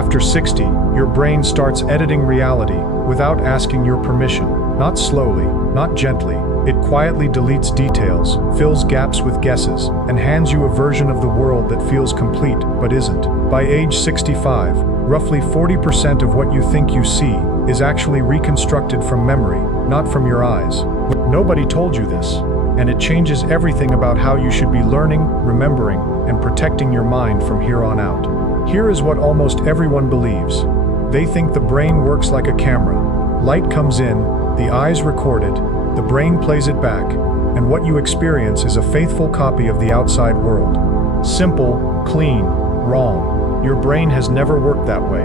After 60, your brain starts editing reality without asking your permission. Not slowly, not gently. It quietly deletes details, fills gaps with guesses, and hands you a version of the world that feels complete but isn't. By age 65, roughly 40% of what you think you see is actually reconstructed from memory, not from your eyes. Nobody told you this, and it changes everything about how you should be learning, remembering, and protecting your mind from here on out. Here is what almost everyone believes. They think the brain works like a camera. Light comes in, the eyes record it, the brain plays it back, and what you experience is a faithful copy of the outside world. Simple, clean, wrong. Your brain has never worked that way.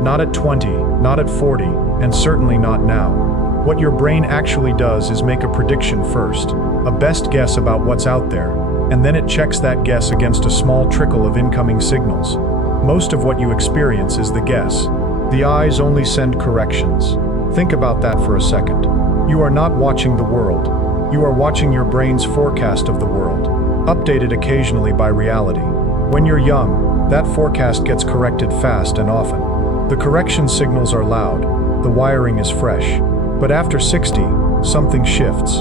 Not at 20, not at 40, and certainly not now. What your brain actually does is make a prediction first, a best guess about what's out there, and then it checks that guess against a small trickle of incoming signals. Most of what you experience is the guess. The eyes only send corrections. Think about that for a second. You are not watching the world. You are watching your brain's forecast of the world, updated occasionally by reality. When you're young, that forecast gets corrected fast and often. The correction signals are loud, the wiring is fresh. But after 60, something shifts.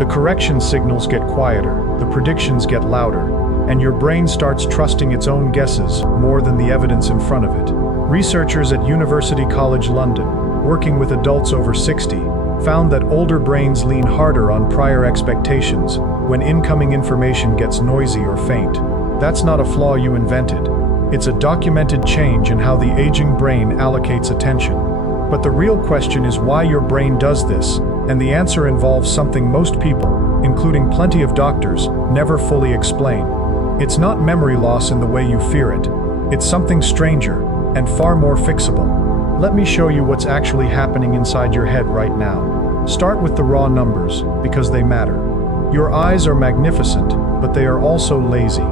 The correction signals get quieter, the predictions get louder, and your brain starts trusting its own guesses more than the evidence in front of it. Researchers at University College London, working with adults over 60, found that older brains lean harder on prior expectations when incoming information gets noisy or faint. That's not a flaw you invented. It's a documented change in how the aging brain allocates attention. But the real question is why your brain does this, and the answer involves something most people, including plenty of doctors, never fully explain. It's not memory loss in the way you fear it. It's something stranger, and far more fixable. Let me show you what's actually happening inside your head right now. Start with the raw numbers, because they matter. Your eyes are magnificent, but they are also lazy.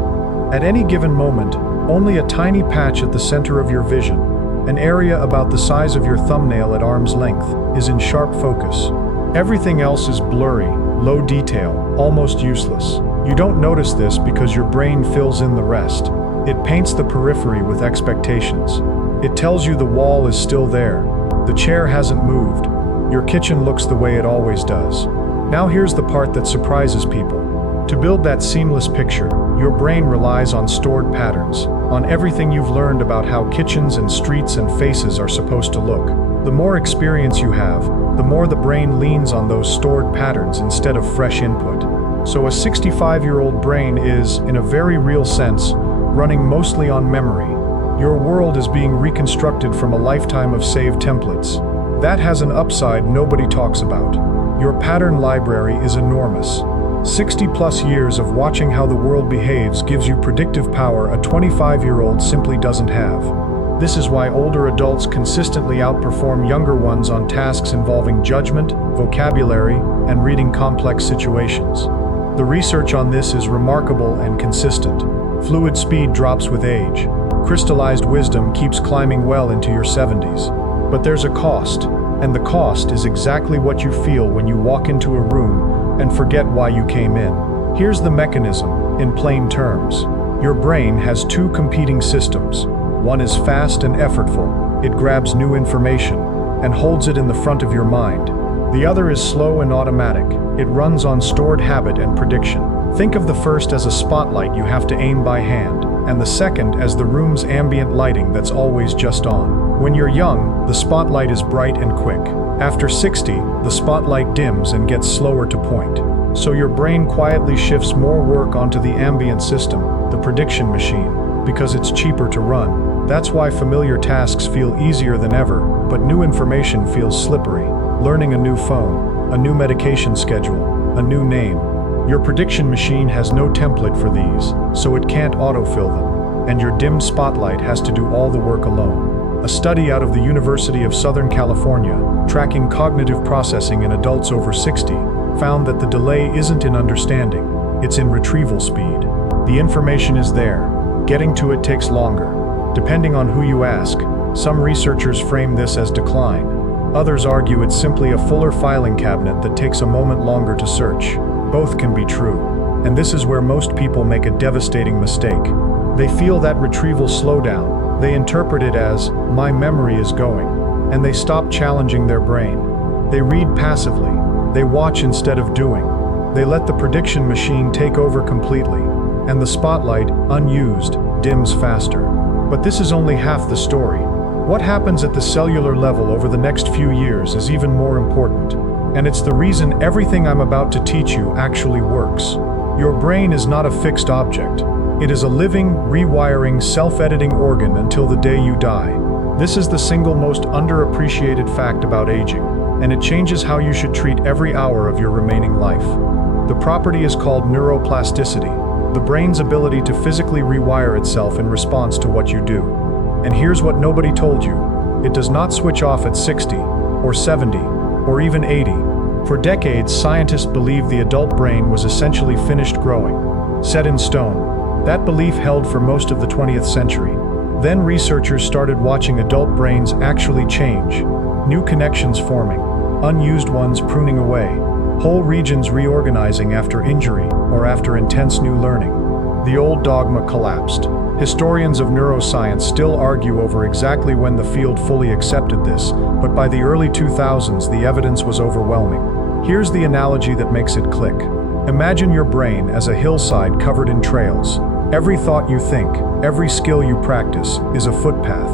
At any given moment, only a tiny patch at the center of your vision, an area about the size of your thumbnail at arm's length, is in sharp focus. Everything else is blurry, low detail, almost useless. You don't notice this because your brain fills in the rest. It paints the periphery with expectations. It tells you the wall is still there. The chair hasn't moved. Your kitchen looks the way it always does. Now here's the part that surprises people. To build that seamless picture, your brain relies on stored patterns, on everything you've learned about how kitchens and streets and faces are supposed to look. The more experience you have, the more the brain leans on those stored patterns instead of fresh input. So a 65-year-old brain is, in a very real sense, running mostly on memory. Your world is being reconstructed from a lifetime of saved templates. That has an upside nobody talks about. Your pattern library is enormous. 60+ years of watching how the world behaves gives you predictive power a 25-year-old simply doesn't have. This is why older adults consistently outperform younger ones on tasks involving judgment, vocabulary, and reading complex situations. The research on this is remarkable and consistent. Fluid speed drops with age. Crystallized wisdom keeps climbing well into your 70s. But there's a cost, and the cost is exactly what you feel when you walk into a room and forget why you came in. Here's the mechanism, in plain terms. Your brain has two competing systems. One is fast and effortful. It grabs new information and holds it in the front of your mind. The other is slow and automatic. It runs on stored habit and prediction. Think of the first as a spotlight you have to aim by hand, and the second as the room's ambient lighting that's always just on. When you're young, the spotlight is bright and quick. After 60, the spotlight dims and gets slower to point. So your brain quietly shifts more work onto the ambient system, the prediction machine, because it's cheaper to run. That's why familiar tasks feel easier than ever, but new information feels slippery. Learning a new phone, a new medication schedule, a new name. Your prediction machine has no template for these, so it can't autofill them, and your dim spotlight has to do all the work alone. A study out of the University of Southern California, tracking cognitive processing in adults over 60, found that the delay isn't in understanding, it's in retrieval speed. The information is there. Getting to it takes longer. Depending on who you ask, some researchers frame this as decline. Others argue it's simply a fuller filing cabinet that takes a moment longer to search. Both can be true, and this is where most people make a devastating mistake. They feel that retrieval slowdown, They interpret it as, "My memory is going," and they stop challenging their brain. They read passively. They watch instead of doing. They let the prediction machine take over completely, and the spotlight, unused, dims faster. But this is only half the story. What happens at the cellular level over the next few years is even more important. And it's the reason everything I'm about to teach you actually works. Your brain is not a fixed object. It is a living, rewiring, self-editing organ until the day you die. This is the single most underappreciated fact about aging, and it changes how you should treat every hour of your remaining life. The property is called neuroplasticity, the brain's ability to physically rewire itself in response to what you do. And here's what nobody told you. It does not switch off at 60, or 70, or even 80. For decades, scientists believed the adult brain was essentially finished growing, set in stone. That belief held for most of the 20th century. Then researchers started watching adult brains actually change. New connections forming, unused ones pruning away, whole regions reorganizing after injury or after intense new learning. The old dogma collapsed. Historians of neuroscience still argue over exactly when the field fully accepted this, but by the early 2000s the evidence was overwhelming. Here's the analogy that makes it click. Imagine your brain as a hillside covered in trails. Every thought you think, every skill you practice, is a footpath.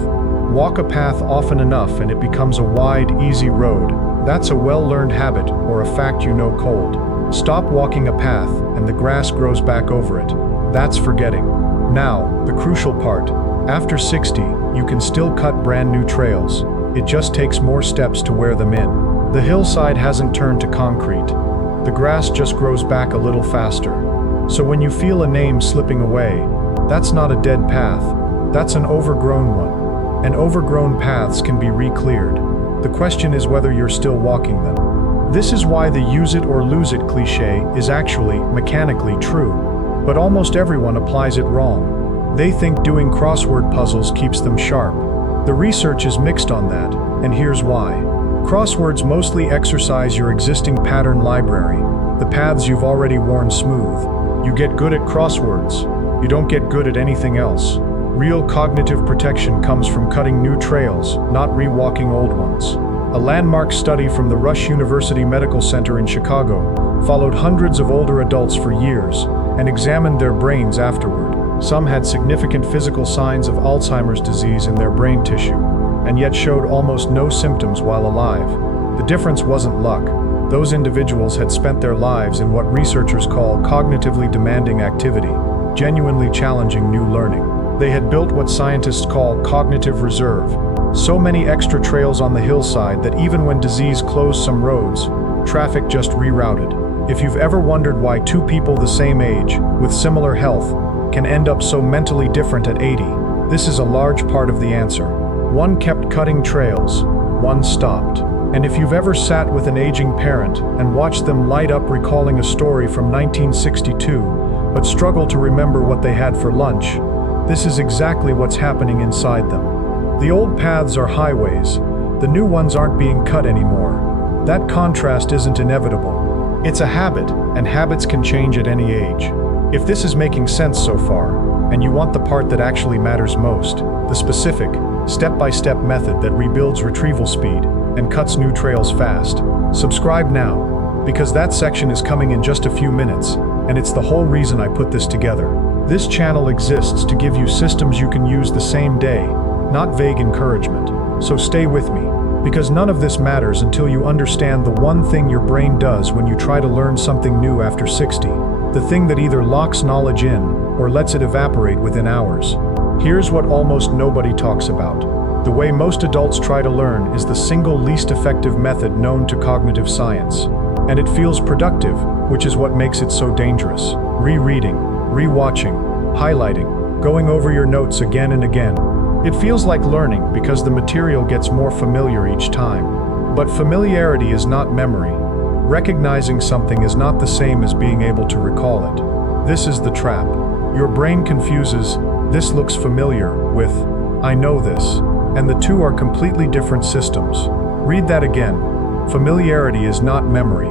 Walk a path often enough and it becomes a wide, easy road. That's a well-learned habit or a fact you know cold. Stop walking a path and the grass grows back over it. That's forgetting. Now, the crucial part. After 60, you can still cut brand new trails. It just takes more steps to wear them in. The hillside hasn't turned to concrete. The grass just grows back a little faster. So when you feel a name slipping away, that's not a dead path. That's an overgrown one. And overgrown paths can be re-cleared. The question is whether you're still walking them. This is why the use it or lose it cliché is actually, mechanically true. But almost everyone applies it wrong. They think doing crossword puzzles keeps them sharp. The research is mixed on that, and here's why. Crosswords mostly exercise your existing pattern library, the paths you've already worn smooth. You get good at crosswords. You don't get good at anything else. Real cognitive protection comes from cutting new trails, not rewalking old ones. A landmark study from the Rush University Medical Center in Chicago followed hundreds of older adults for years and examined their brains afterward. Some had significant physical signs of Alzheimer's disease in their brain tissue, and yet showed almost no symptoms while alive. The difference wasn't luck. Those individuals had spent their lives in what researchers call cognitively demanding activity, genuinely challenging new learning. They had built what scientists call cognitive reserve. So many extra trails on the hillside that even when disease closed some roads, traffic just rerouted. If you've ever wondered why two people the same age, with similar health, can end up so mentally different at 80, this is a large part of the answer. One kept cutting trails, one stopped. And if you've ever sat with an aging parent and watched them light up recalling a story from 1962, but struggle to remember what they had for lunch, this is exactly what's happening inside them. The old paths are highways, the new ones aren't being cut anymore. That contrast isn't inevitable. It's a habit, and habits can change at any age. If this is making sense so far, and you want the part that actually matters most, the specific, step-by-step method that rebuilds retrieval speed and cuts new trails fast, subscribe now, because that section is coming in just a few minutes, and it's the whole reason I put this together. This channel exists to give you systems you can use the same day, not vague encouragement. So stay with me, because none of this matters until you understand the one thing your brain does when you try to learn something new after 60. The thing that either locks knowledge in or lets it evaporate within hours. Here's what almost nobody talks about. The way most adults try to learn is the single least effective method known to cognitive science. And it feels productive, which is what makes it so dangerous. Rereading, rewatching, highlighting, going over your notes again and again. It feels like learning because the material gets more familiar each time. But familiarity is not memory. Recognizing something is not the same as being able to recall it. This is the trap. Your brain confuses, "This looks familiar," with, "I know this," and the two are completely different systems. Read that again. Familiarity is not memory.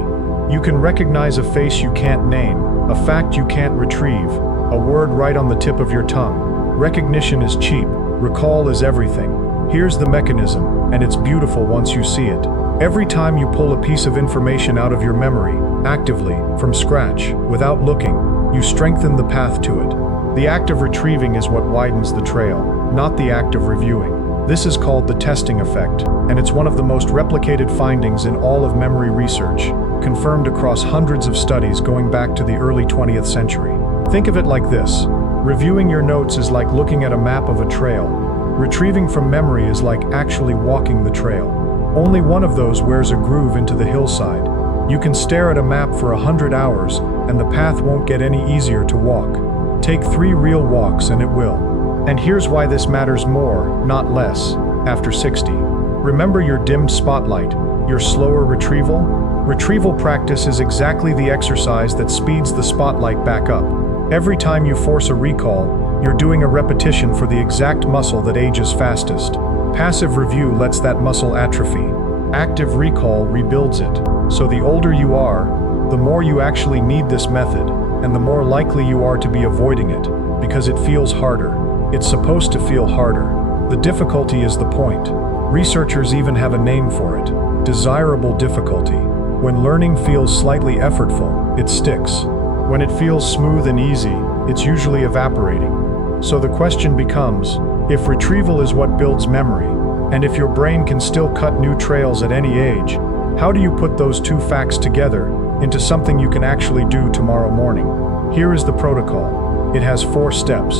You can recognize a face you can't name, a fact you can't retrieve, a word right on the tip of your tongue. Recognition is cheap, Recall is everything. Here's the mechanism, and it's beautiful once you see it. Every time you pull a piece of information out of your memory, actively, from scratch, without looking, you strengthen the path to it. The act of retrieving is what widens the trail, not the act of reviewing. This is called the testing effect, and it's one of the most replicated findings in all of memory research, confirmed across hundreds of studies going back to the early 20th century. Think of it like this. Reviewing your notes is like looking at a map of a trail. Retrieving from memory is like actually walking the trail. Only one of those wears a groove into the hillside. You can stare at a map for 100 hours, and the path won't get any easier to walk. Take 3 real walks and it will. And here's why this matters more, not less, after 60. Remember your dimmed spotlight, your slower retrieval? Retrieval practice is exactly the exercise that speeds the spotlight back up. Every time you force a recall, you're doing a repetition for the exact muscle that ages fastest. Passive review lets that muscle atrophy. Active recall rebuilds it. So the older you are, the more you actually need this method, and the more likely you are to be avoiding it, because it feels harder. It's supposed to feel harder. The difficulty is the point. Researchers even have a name for it: desirable difficulty. When learning feels slightly effortful, it sticks. When it feels smooth and easy, it's usually evaporating. So the question becomes, if retrieval is what builds memory, and if your brain can still cut new trails at any age, how do you put those two facts together into something you can actually do tomorrow morning? Here is the protocol. It has 4 steps.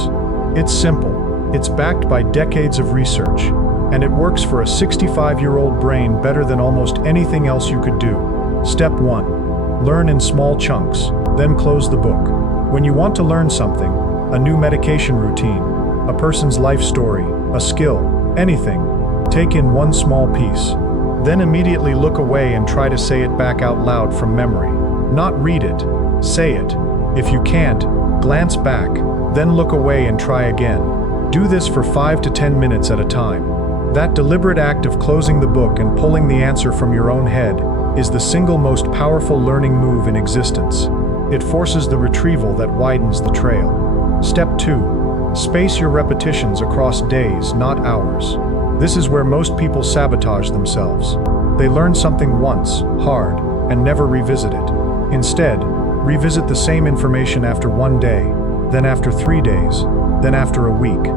It's simple, it's backed by decades of research, and it works for a 65-year-old brain better than almost anything else you could do. Step 1. Learn in small chunks, then close the book. When you want to learn something, a new medication routine, a person's life story, a skill, anything, take in one small piece. Then immediately look away and try to say it back out loud from memory. Not read it, say it. If you can't, glance back, then look away and try again. Do this for 5 to 10 minutes at a time. That deliberate act of closing the book and pulling the answer from your own head is the single most powerful learning move in existence. It forces the retrieval that widens the trail. Step 2. Space your repetitions across days, not hours. This is where most people sabotage themselves. They learn something once, hard, and never revisit it. Instead, revisit the same information after 1 day, then after 3 days, then after a week.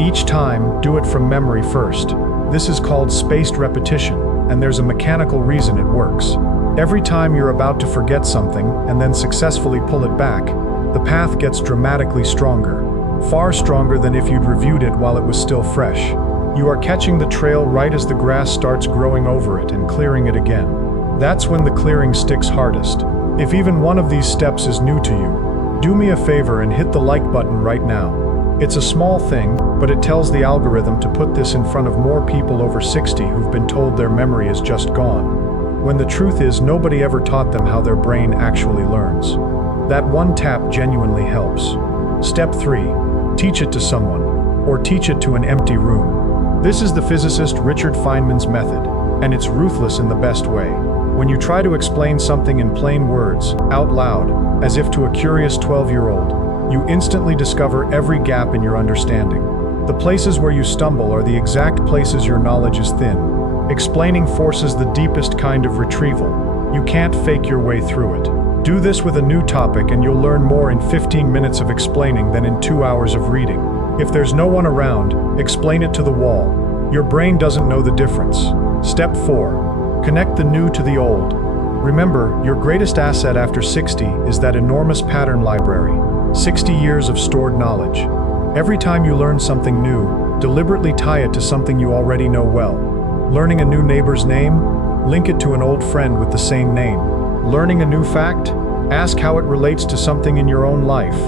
Each time, do it from memory first. This is called spaced repetition, and there's a mechanical reason it works. Every time you're about to forget something and then successfully pull it back, the path gets dramatically stronger. Far stronger than if you'd reviewed it while it was still fresh. You are catching the trail right as the grass starts growing over it and clearing it again. That's when the clearing sticks hardest. If even one of these steps is new to you, do me a favor and hit the like button right now. It's a small thing, but it tells the algorithm to put this in front of more people over 60 who've been told their memory is just gone, when the truth is nobody ever taught them how their brain actually learns. That one tap genuinely helps. Step 3. Teach it to someone, or teach it to an empty room. This is the physicist Richard Feynman's method, and it's ruthless in the best way. When you try to explain something in plain words, out loud, as if to a curious 12-year-old, you instantly discover every gap in your understanding. The places where you stumble are the exact places your knowledge is thin. Explaining forces the deepest kind of retrieval. You can't fake your way through it. Do this with a new topic and you'll learn more in 15 minutes of explaining than in 2 hours of reading. If there's no one around, explain it to the wall. Your brain doesn't know the difference. Step 4. Connect the new to the old. Remember, your greatest asset after 60 is that enormous pattern library. 60 years of stored knowledge. Every time you learn something new, deliberately tie it to something you already know well. Learning a new neighbor's name? Link it to an old friend with the same name. Learning a new fact? Ask how it relates to something in your own life.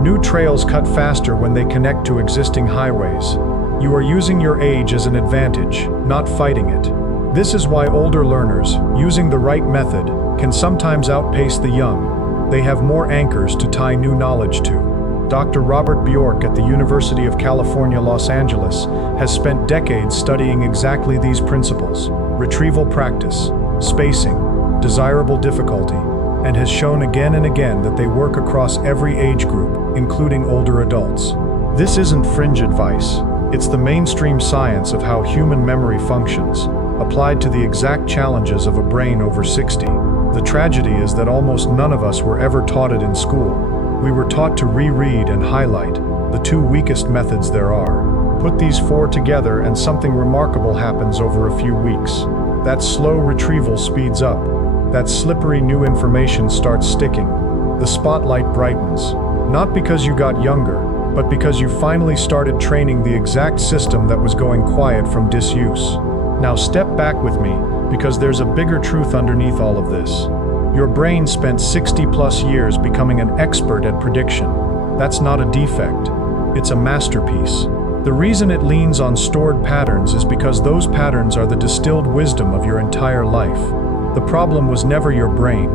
New trails cut faster when they connect to existing highways. You are using your age as an advantage, not fighting it. This is why older learners, using the right method, can sometimes outpace the young. They have more anchors to tie new knowledge to. Dr. Robert Bjork at the University of California, Los Angeles, has spent decades studying exactly these principles: retrieval practice, spacing, desirable difficulty, and has shown again and again that they work across every age group, including older adults. This isn't fringe advice. It's the mainstream science of how human memory functions, applied to the exact challenges of a brain over 60. The tragedy is that almost none of us were ever taught it in school. We were taught to reread and highlight, the two weakest methods there are. Put these four together and something remarkable happens over a few weeks. That slow retrieval speeds up. That slippery new information starts sticking. The spotlight brightens. Not because you got younger, but because you finally started training the exact system that was going quiet from disuse. Now step back with me, because there's a bigger truth underneath all of this. Your brain spent 60+ years becoming an expert at prediction. That's not a defect. It's a masterpiece. The reason it leans on stored patterns is because those patterns are the distilled wisdom of your entire life. The problem was never your brain.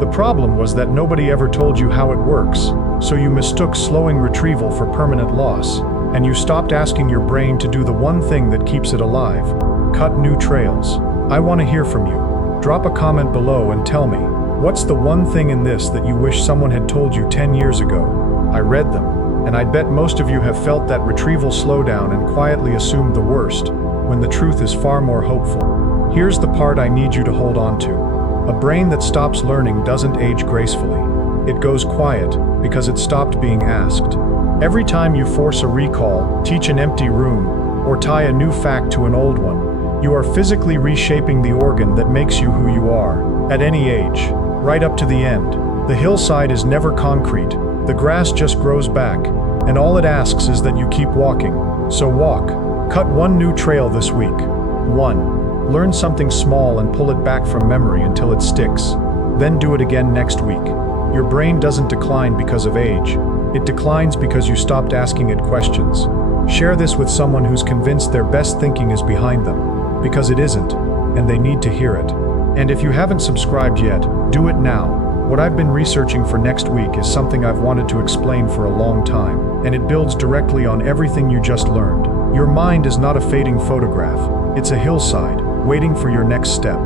The problem was that nobody ever told you how it works, so you mistook slowing retrieval for permanent loss, and you stopped asking your brain to do the one thing that keeps it alive: cut new trails. I want to hear from you. Drop a comment below and tell me, what's the one thing in this that you wish someone had told you 10 years ago? I read them, and I bet most of you have felt that retrieval slowdown and quietly assumed the worst, when the truth is far more hopeful. Here's the part I need you to hold on to. A brain that stops learning doesn't age gracefully. It goes quiet because it stopped being asked. Every time you force a recall, teach an empty room, or tie a new fact to an old one, you are physically reshaping the organ that makes you who you are, at any age, right up to the end. The hillside is never concrete. The grass just grows back, and all it asks is that you keep walking. So walk. Cut one new trail this week. 1. Learn something small and pull it back from memory until it sticks. Then do it again next week. Your brain doesn't decline because of age. It declines because you stopped asking it questions. Share this with someone who's convinced their best thinking is behind them, because it isn't, and they need to hear it. And if you haven't subscribed yet, do it now. What I've been researching for next week is something I've wanted to explain for a long time, and it builds directly on everything you just learned. Your mind is not a fading photograph. It's a hillside, waiting for your next step.